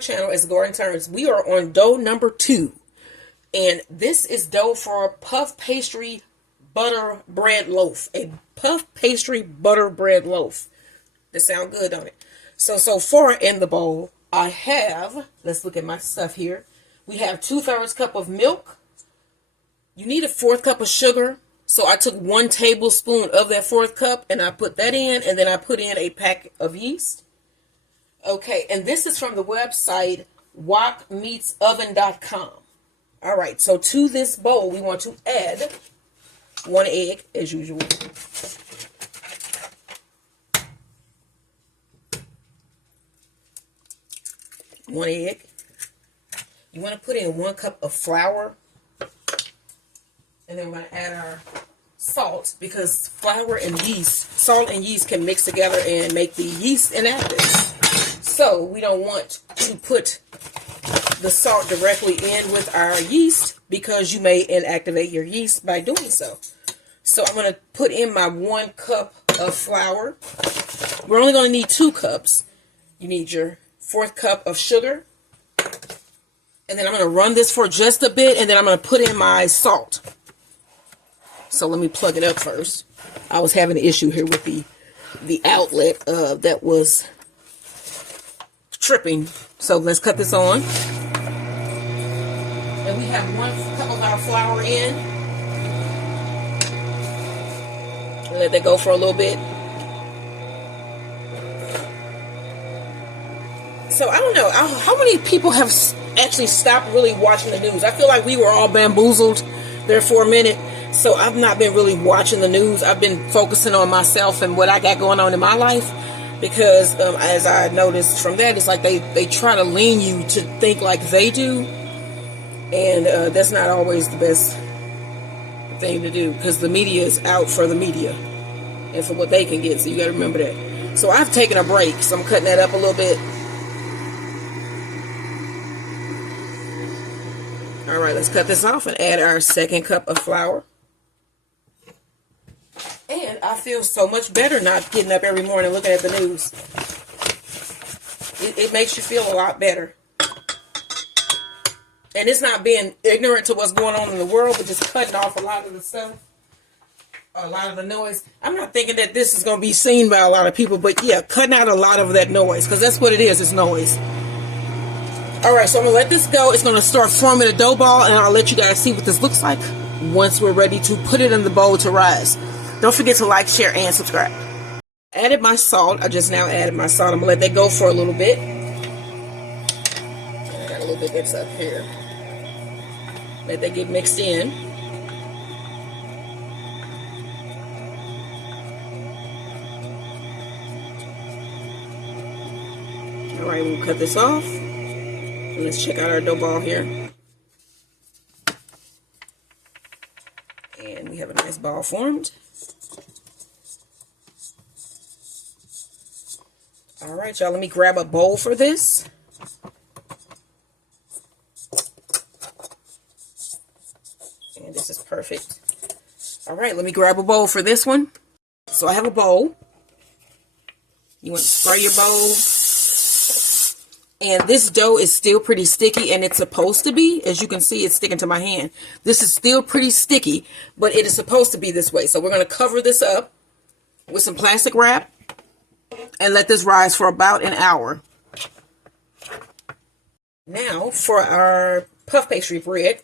channel. It's Garden Turns. We are on dough number 2. And this is dough for a puff pastry butter bread loaf. A puff pastry butter bread loaf. That sound good, don't it? So far in the bowl, I have, let's look at my stuff here. We have 2/3 cup of milk. You need a 1/4 cup of sugar. So I took 1 tablespoon of that 1/4 cup and I put that in, and then I put in a pack of yeast. Okay, and this is from the website wokmeatsoven.com. All right, so to this bowl, we want to add 1 egg, as usual. One egg. You want to put in 1 cup of flour. And then we're going to add our salt, because flour and yeast, salt and yeast can mix together and make the yeast inactive. So we don't want to put the salt directly in with our yeast, because you may inactivate your yeast by doing so. So I'm going to put in my 1 cup of flour. We're only going to need 2 cups. You need your 1/4 cup of sugar. And then I'm going to run this for just a bit, and then I'm going to put in my salt. So let me plug it up first. I was having an issue here with the outlet that was tripping. So let's cut this on. And we have 1 cup of our flour in. Let that go for a little bit. So I don't know how many people have actually stopped really watching the news. I feel like we were all bamboozled there for a minute. So I've not been really watching the news. I've been focusing on myself and what I got going on in my life. Because as I noticed from that, it's like they try to lean you to think like they do. And that's not always the best thing to do. Because the media is out for the media. And for what they can get. So you got to remember that. So I've taken a break. So I'm cutting that up a little bit. Alright, let's cut this off and add our 2nd cup of flour. And I feel so much better not getting up every morning looking at the news. It makes you feel a lot better. And it's not being ignorant to what's going on in the world, but just cutting off a lot of the stuff. A lot of the noise. I'm not thinking that this is going to be seen by a lot of people, but yeah, cutting out a lot of that noise. Because that's what it is, it's noise. Alright, so I'm going to let this go. It's going to start forming a dough ball, and I'll let you guys see what this looks like once we're ready to put it in the bowl to rise. Don't forget to like, share, and subscribe. Added my salt. I just now added my salt. I'm going to let that go for a little bit. I got a little bit mixed up here. Let that get mixed in. Alright, we'll cut this off. And let's check out our dough ball here. And we have a nice ball formed. Alright, y'all, let me grab a bowl for this. And this is perfect. Alright, let me grab a bowl for this one. So I have a bowl. You want to spray your bowl. And this dough is still pretty sticky, and it's supposed to be. As you can see, it's sticking to my hand. This is still pretty sticky, but it is supposed to be this way. So we're going to cover this up with some plastic wrap and let this rise for about an hour. Now, for our puff pastry bread,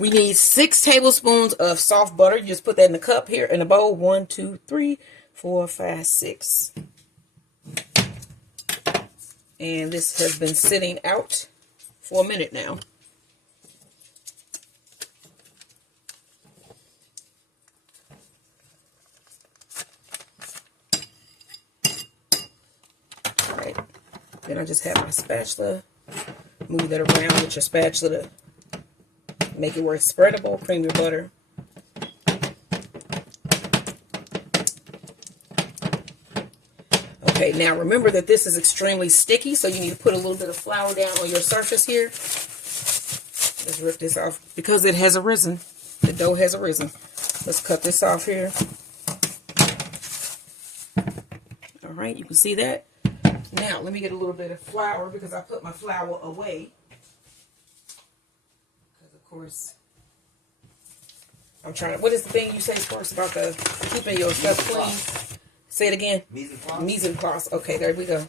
we need 6 tablespoons of soft butter. You just put that in the cup here, in the bowl. 1, 2, 3, 4, 5, 6. And this has been sitting out for a minute now. Alright. Then I just have my spatula. Move that around with your spatula to make it where it's spreadable. Cream your butter. Okay, now remember that this is extremely sticky, so you need to put a little bit of flour down on your surface here. Let's rip this off because it has arisen. The dough has arisen. Let's cut this off here. All right, you can see that. Now, let me get a little bit of flour because I put my flour away. Because, of course, I'm trying to... What is the thing you say first about the keeping your stuff clean? Say it again. Mise en place. Mise en place. Okay, there we go.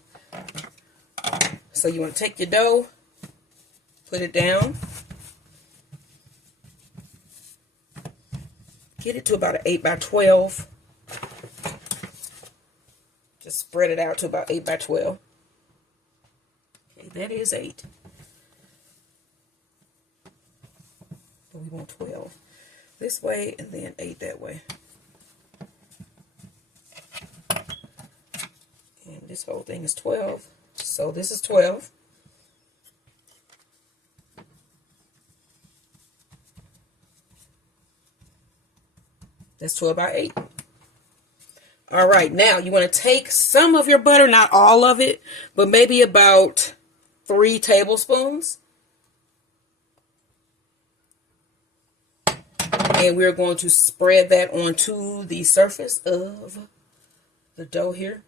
So you want to take your dough, put it down. Get it to about an 8 by 12. Just spread it out to about 8 by 12. Okay, that is 8. But we want 12 this way and then 8 that way. And this whole thing is 12. So this is 12. That's 12 by 8. All right, now you want to take some of your butter, not all of it, but maybe about 3 tablespoons. And we're going to spread that onto the surface of the dough here.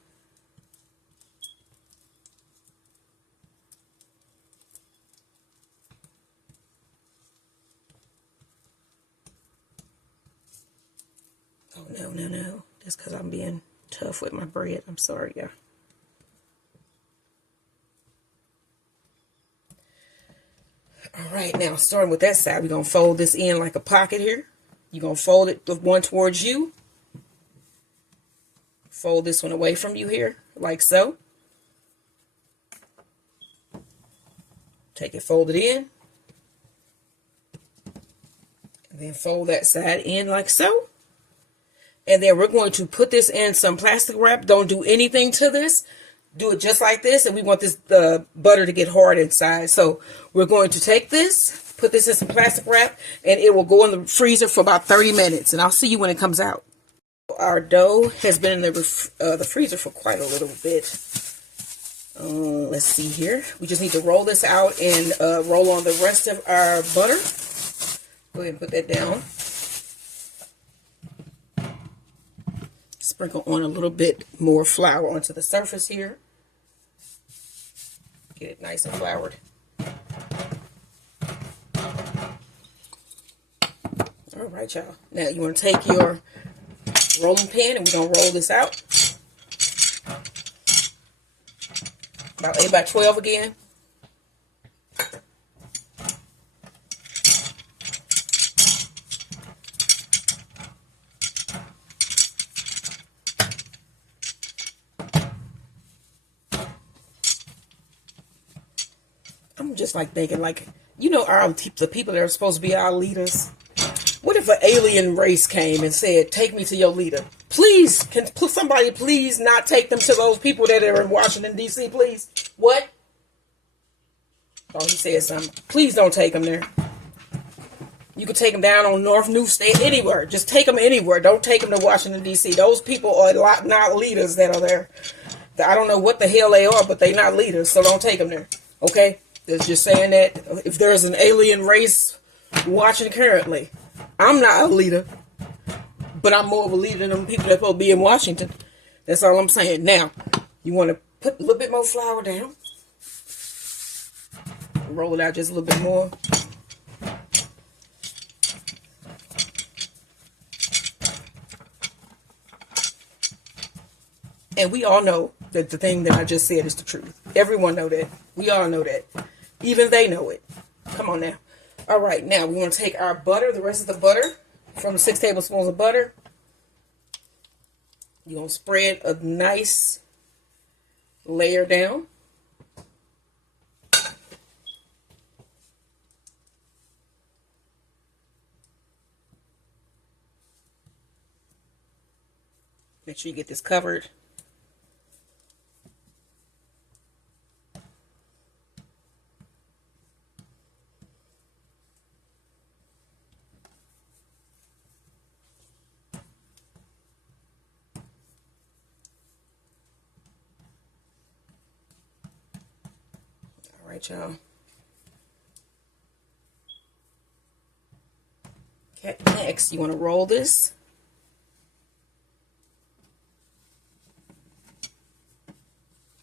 Oh, no. That's because I'm being tough with my bread. I'm sorry, y'all. All right, now starting with that side, we're going to fold this in like a pocket here. You're going to fold it, the one towards you. Fold this one away from you here, like so. Take it, fold it in. And then fold that side in like so. And then we're going to put this in some plastic wrap. Don't do anything to this. Do it just like this. And we want this butter to get hard inside. So we're going to take this, put this in some plastic wrap, and it will go in the freezer for about 30 minutes. And I'll see you when it comes out. Our dough has been in the freezer for quite a little bit. Let's see here. We just need to roll this out and roll on the rest of our butter. Go ahead and put that down. Sprinkle on a little bit more flour onto the surface here. Get it nice and floured. All right, y'all. Now you want to take your rolling pin and we're going to roll this out. About 8 by 12 again. I'm just like thinking, like, you know, the people that are supposed to be our leaders. What if an alien race came and said, take me to your leader? Please, can somebody please not take them to those people that are in Washington, D.C., please? What? Oh, he said something. Please don't take them there. You could take them down on North New State, anywhere. Just take them anywhere. Don't take them to Washington, D.C. Those people are not leaders that are there. I don't know what the hell they are, but they're not leaders, so don't take them there. Okay? It's just saying that if there's an alien race watching currently, I'm not a leader, but I'm more of a leader than them people that supposed to be in Washington. That's all I'm saying. Now, you want to put a little bit more flour down. Roll it out just a little bit more. And we all know that the thing that I just said is the truth. Everyone know that. We all know that. Even they know it. Come on now. All right, now we want to take our butter, the rest of the butter, from the 6 tablespoons of butter. You're going to spread a nice layer down. Make sure you get this covered. All right, y'all. Okay, next you want to roll this.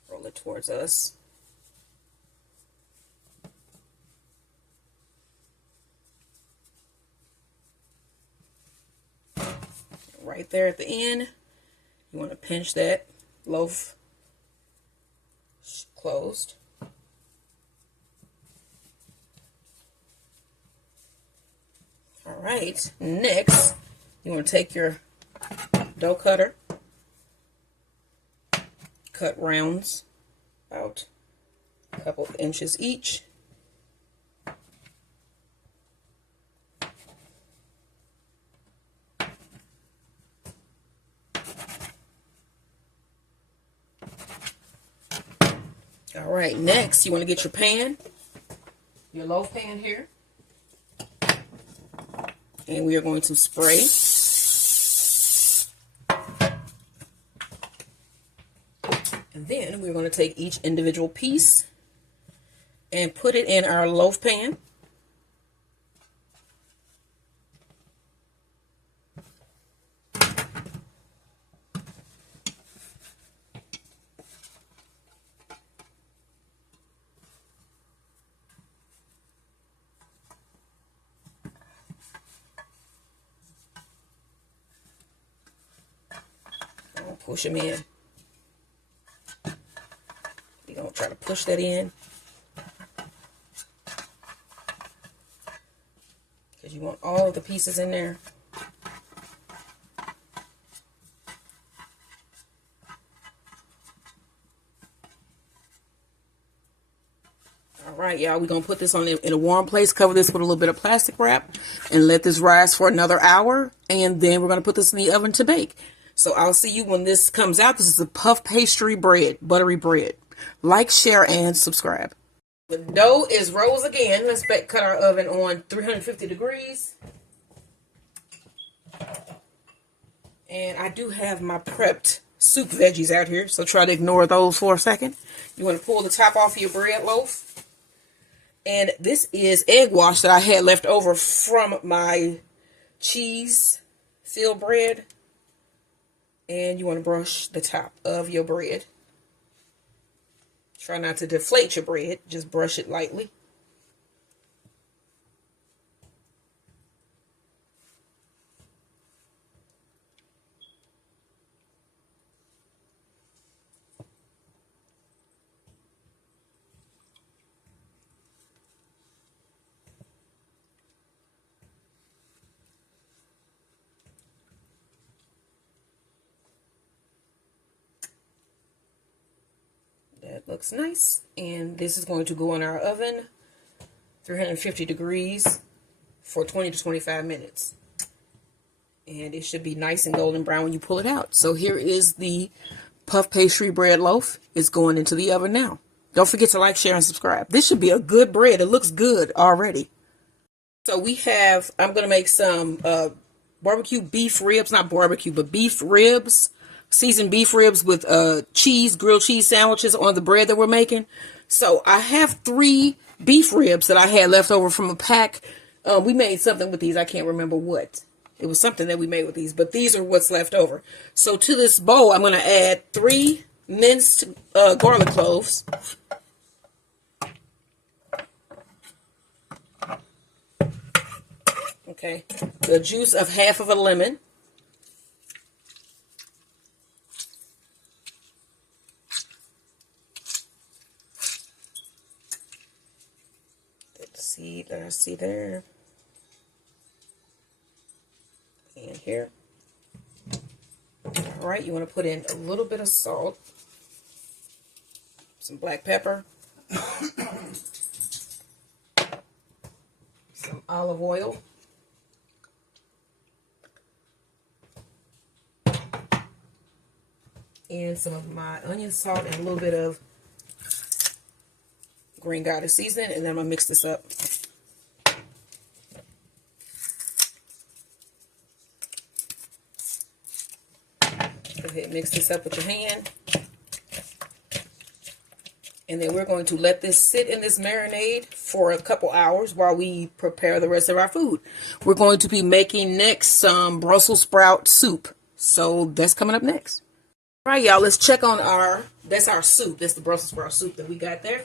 Roll it towards us. Right there at the end, you want to pinch that loaf closed. All right, next, you want to take your dough cutter, cut rounds about a couple of inches each. All right, next you want to get your pan, your loaf pan here, and we are going to spray. And then we're going to take each individual piece and put it in our loaf pan. Push them in. We're going to try to push that in because you want all the pieces in there. All right, y'all, we're going to put this on in a warm place, cover this with a little bit of plastic wrap, and let this rise for another hour, and then we're going to put this in the oven to bake. So I'll see you when this comes out. This is a puff pastry bread, buttery bread. Like, share, and subscribe. The dough is rose again. Let's cut our oven on 350 degrees. And I do have my prepped soup veggies out here, so try to ignore those for a second. You want to pull the top off of your bread loaf. And this is egg wash that I had left over from my cheese filled bread. And you want to brush the top of your bread. Try not to deflate your bread. Just brush it lightly. That looks nice. And this is going to go in our oven, 350 degrees, for 20 to 25 minutes. And it should be nice and golden brown when you pull it out. So here is the puff pastry bread loaf. It's going into the oven now. Don't forget to like, share, and subscribe. This should be a good bread. It looks good already. So we have, I'm going to make some barbecue beef ribs, not barbecue, but beef ribs. Seasoned beef ribs with grilled cheese sandwiches on the bread that we're making. So I have 3 beef ribs that I had left over from a pack. We made something with these. I can't remember what. It was something that we made with these, but these are what's left over. So to this bowl, I'm going to add 3 minced garlic cloves. Okay. The juice of half of a lemon. Seed that I see there, and here. All right, you want to put in a little bit of salt, some black pepper, some olive oil, and some of my onion salt and a little bit of green goddess seasoning, and then I'm going to mix this up. Go ahead and mix this up with your hand. And then we're going to let this sit in this marinade for a couple hours while we prepare the rest of our food. We're going to be making next some Brussels sprout soup. So that's coming up next. All right, y'all, let's check on that's our soup. That's the Brussels sprout soup that we got there.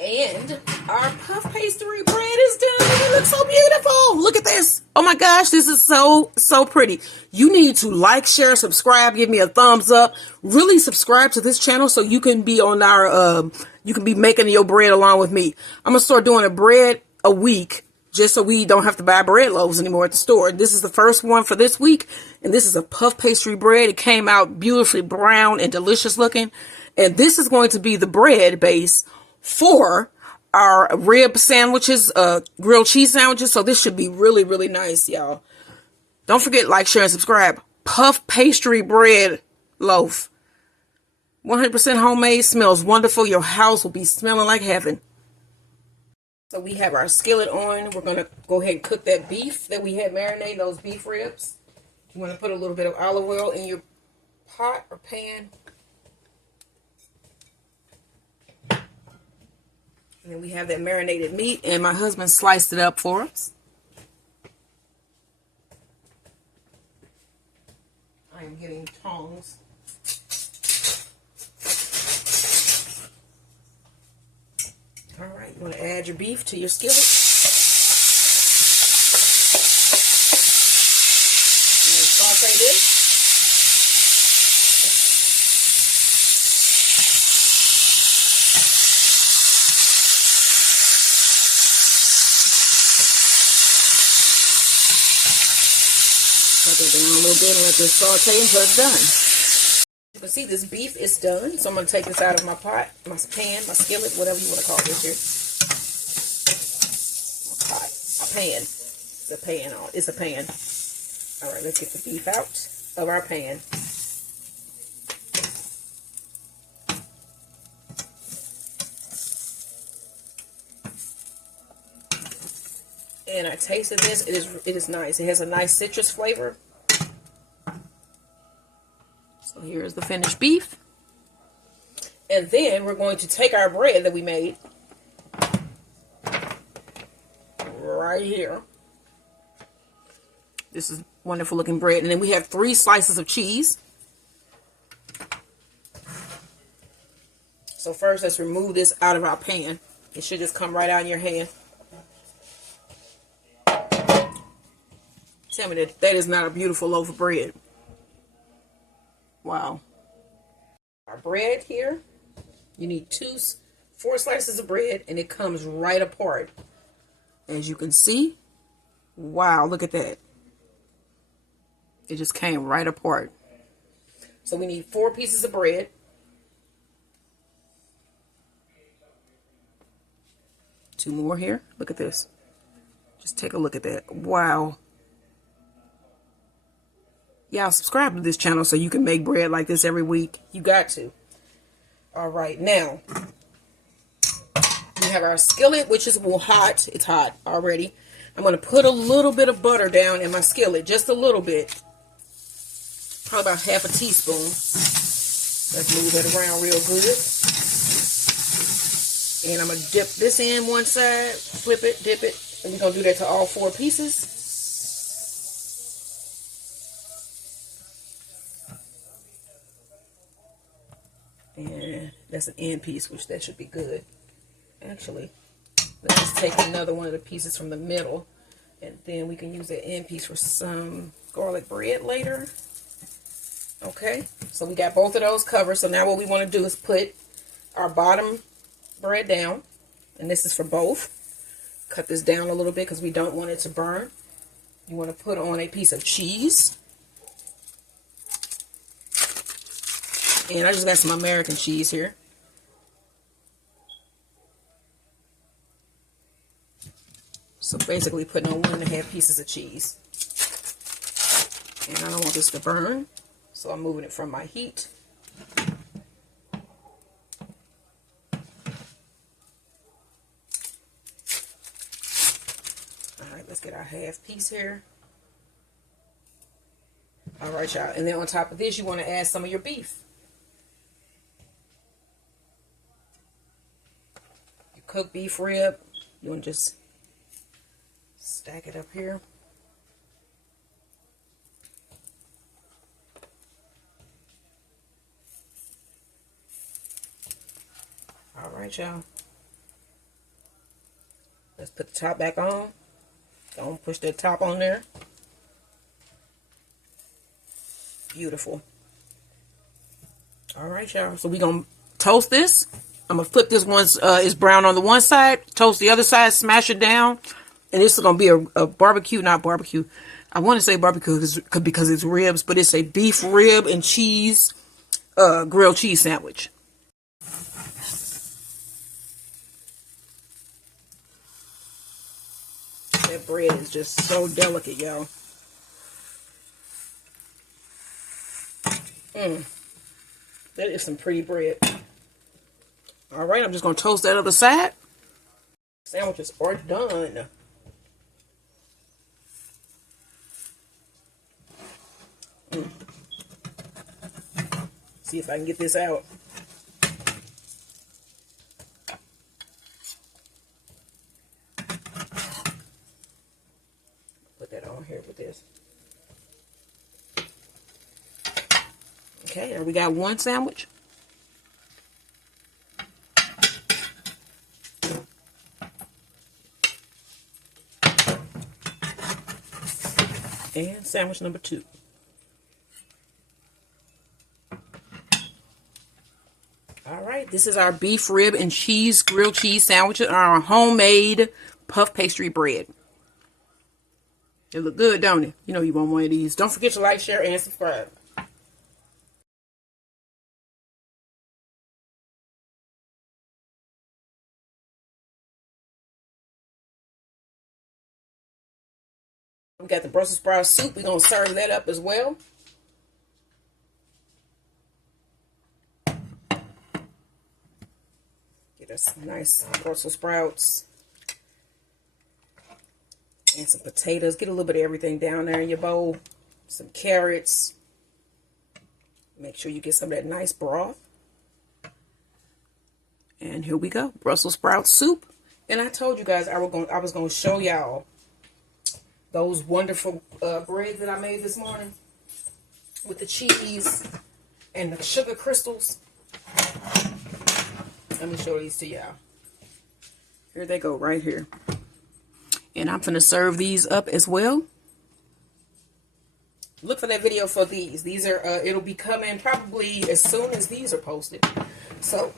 And our puff pastry bread is done. It looks so beautiful. Look at this. Oh my gosh, this is so pretty. You need to like, share, subscribe, give me a thumbs up. Really subscribe to this channel so you can be on our, you can be making your bread along with me. I'm going to start doing a bread a week just so we don't have to buy bread loaves anymore at the store. This is the first one for this week. And this is a puff pastry bread. It came out beautifully brown and delicious looking. And this is going to be the bread base for our rib sandwiches, grilled cheese sandwiches. So this should be really nice, y'all. Don't forget, like, share, and subscribe. Puff pastry bread loaf. 100% homemade, smells wonderful. Your house will be smelling like heaven. So we have our skillet on. We're going to go ahead and cook that beef that we had marinating, those beef ribs. You want to put a little bit of olive oil in your pot or pan. And then we have that marinated meat, and my husband sliced it up for us. I am getting tongs. All right, you want to add your beef to your skillet. And then saute this. Put it down a little bit and let this saute until it's done. You can see this beef is done, so I'm going to take this out of my pot, my pan, my skillet, whatever you want to call this here. My pot, a pan. It's a pan. It's a pan. All right, let's get the beef out of our pan. And I tasted this. It is nice. It has a nice citrus flavor. So here's the finished beef. And then we're going to take our bread that we made right here. This is wonderful looking bread. And then we have 3 slices of cheese. So first, let's remove this out of our pan. It should just come right out in your hand. Tell me that is not a beautiful loaf of bread. Wow. Our bread here, you need 4 slices of bread, and it comes right apart. As you can see, wow, look at that. It just came right apart. So we need 4 pieces of bread. Two more here. Look at this. Just take a look at that. Wow. Y'all subscribe to this channel so you can make bread like this every week. You got to. All right, now we have our skillet, which is hot. It's hot already. I'm going to put a little bit of butter down in my skillet, just a little bit. Probably about half a teaspoon. Let's move that around real good. And I'm going to dip this in one side, flip it, dip it, and we're going to do that to all 4 pieces. And that's an end piece, which that should be good. Actually, let's just take another one of the pieces from the middle, and then we can use that end piece for some garlic bread later. Okay, so we got both of those covered. So now what we want to do is put our bottom bread down, and this is for both. Cut this down a little bit because we don't want it to burn. You want to put on a piece of cheese. And I just got some American cheese here. So basically putting on 1.5 pieces of cheese. And I don't want this to burn, so I'm moving it from my heat. Alright, let's get our half piece here. Alright, y'all. And then on top of this, you want to add some of your beef. Cooked beef rib, you want to just stack it up here. right, y'all. Let's put the top back on. Don't push that top on there. Beautiful. All right, y'all. So we're going to toast this. I'm going to flip this one. It's brown on the one side. Toast the other side. Smash it down. And this is going to be a barbecue, not barbecue. I want to say barbecue because it's ribs, but it's a beef rib and cheese, grilled cheese sandwich. That bread is just so delicate, y'all. That is some pretty bread. All right, I'm just going to toast that other side. Sandwiches are done. See if I can get this out. Put that on here with this. Okay, and we got one sandwich. And sandwich number 2. All right, this is our beef rib and cheese grilled cheese sandwiches, our homemade puff pastry bread. They look good, don't it? You know you want one of these. Don't forget to like, share, and subscribe. We got the Brussels sprout soup. We're going to serve that up as well. Get us some nice Brussels sprouts. And some potatoes. Get a little bit of everything down there in your bowl. Some carrots. Make sure you get some of that nice broth. And here we go. Brussels sprout soup. And I told you guys I was going to show y'all those wonderful breads that I made this morning with the cheese and the sugar crystals. Let me show these to y'all. Here they go right here. And I'm going to serve these up as well. Look for that video for these. These are, it'll be coming probably as soon as these are posted. So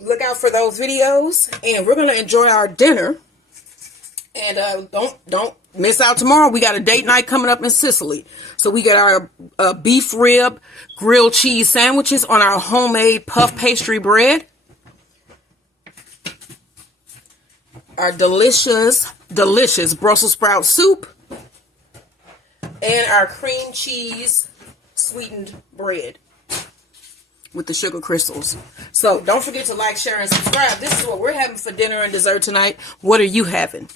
look out for those videos. And we're going to enjoy our dinner. And don't miss out tomorrow. We got a date night coming up in Sicily. So we got our beef rib grilled cheese sandwiches on our homemade puff pastry bread. Our delicious Brussels sprout soup. And our cream cheese sweetened bread with the sugar crystals. So don't forget to like, share, and subscribe. This is what we're having for dinner and dessert tonight. What are you having?